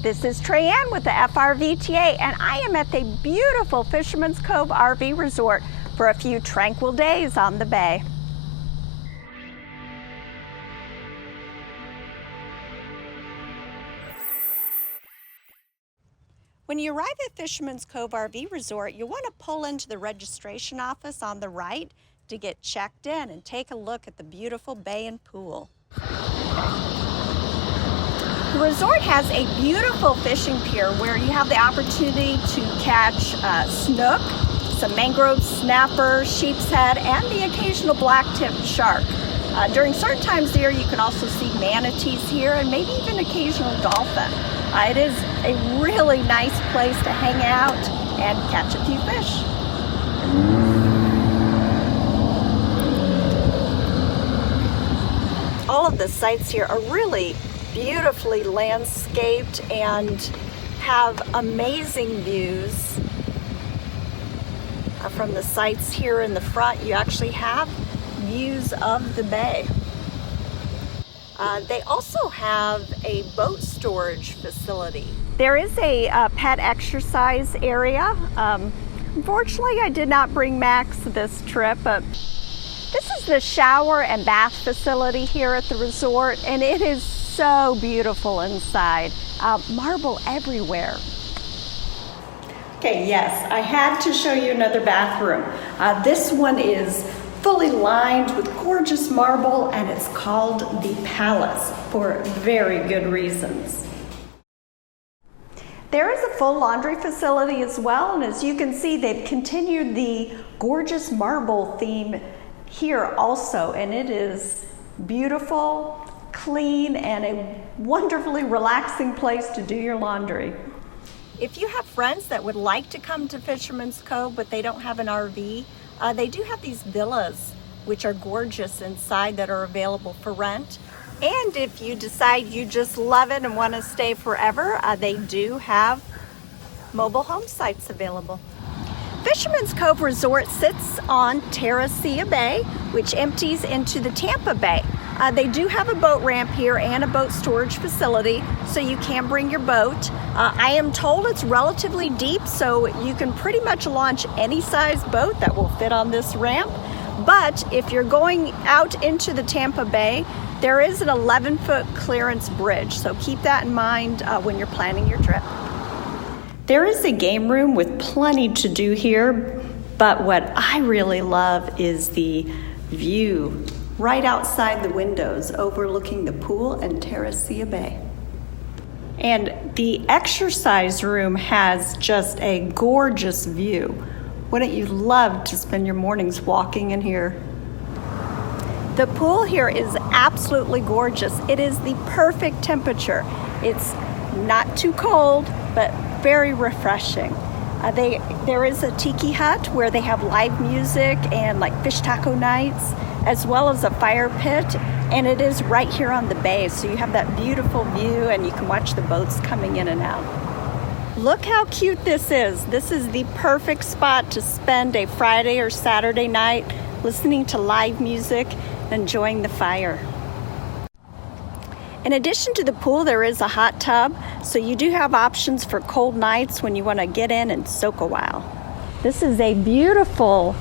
This is Trayanne with the FRVTA, and I am at the beautiful Fisherman's Cove RV Resort for a few tranquil days on the bay. When you arrive at Fisherman's Cove RV Resort, you'll want to pull into the registration office on the right to get checked in and take a look at the beautiful bay and pool. The resort has a beautiful fishing pier where you have the opportunity to catch snook, some mangrove snapper, sheep's head, and the occasional black-tipped shark. During certain times of the year, you can also see manatees here and maybe even occasional dolphin. It is a really nice place to hang out and catch a few fish. All of the sites here are really beautifully landscaped and have amazing views. From the sites here in the front, you actually have views of the bay. They also have a boat storage facility. There is a pet exercise area. Unfortunately, I did not bring Max this trip, but this is the shower and bath facility here at the resort, and it is so beautiful inside. Marble everywhere. Okay, yes, I had to show you another bathroom. This one is fully lined with gorgeous marble, and it's called the Palace for very good reasons. There is a full laundry facility as well, and as you can see, they've continued the gorgeous marble theme here also, and it is beautiful, clean, and a wonderfully relaxing place to do your laundry. If you have friends that would like to come to Fisherman's Cove but they don't have an RV, they do have these villas which are gorgeous inside that are available for rent. And if you decide you just love it and want to stay forever, they do have mobile home sites available. Fisherman's Cove Resort sits on Terra Ceia Bay, which empties into the Tampa Bay. They do have a boat ramp here and a boat storage facility, so you can bring your boat. I am told it's relatively deep, so you can pretty much launch any size boat that will fit on this ramp. But if you're going out into the Tampa Bay, there is an 11-foot clearance bridge, so keep that in mind when you're planning your trip. There is a game room with plenty to do here, but what I really love is the view right outside the windows overlooking the pool and Terra Ceia Bay. And the exercise room has just a gorgeous view. Wouldn't you love to spend your mornings walking in here? The pool here is absolutely gorgeous. It is the perfect temperature. It's not too cold, but very refreshing. There is a tiki hut where they have live music and like fish taco nights, as well as a fire pit, and it is right here on the bay, so you have that beautiful view and you can watch the boats coming in and out. Look how cute this is. This is the perfect spot to spend a Friday or Saturday night listening to live music and enjoying the fire. In addition to the pool, there is a hot tub, so you do have options for cold nights when you want to get in and soak a while. This is a beautiful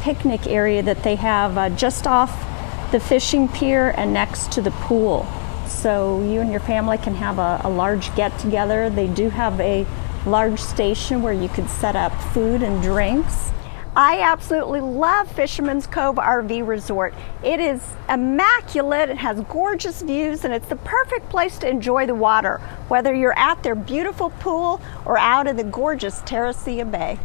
picnic area that they have just off the fishing pier and next to the pool. So you and your family can have a large get-together. They do have a large station where you could set up food and drinks. I absolutely love Fisherman's Cove RV Resort. It is immaculate, it has gorgeous views, and it's the perfect place to enjoy the water, whether you're at their beautiful pool or out in the gorgeous Terra Ceia Bay.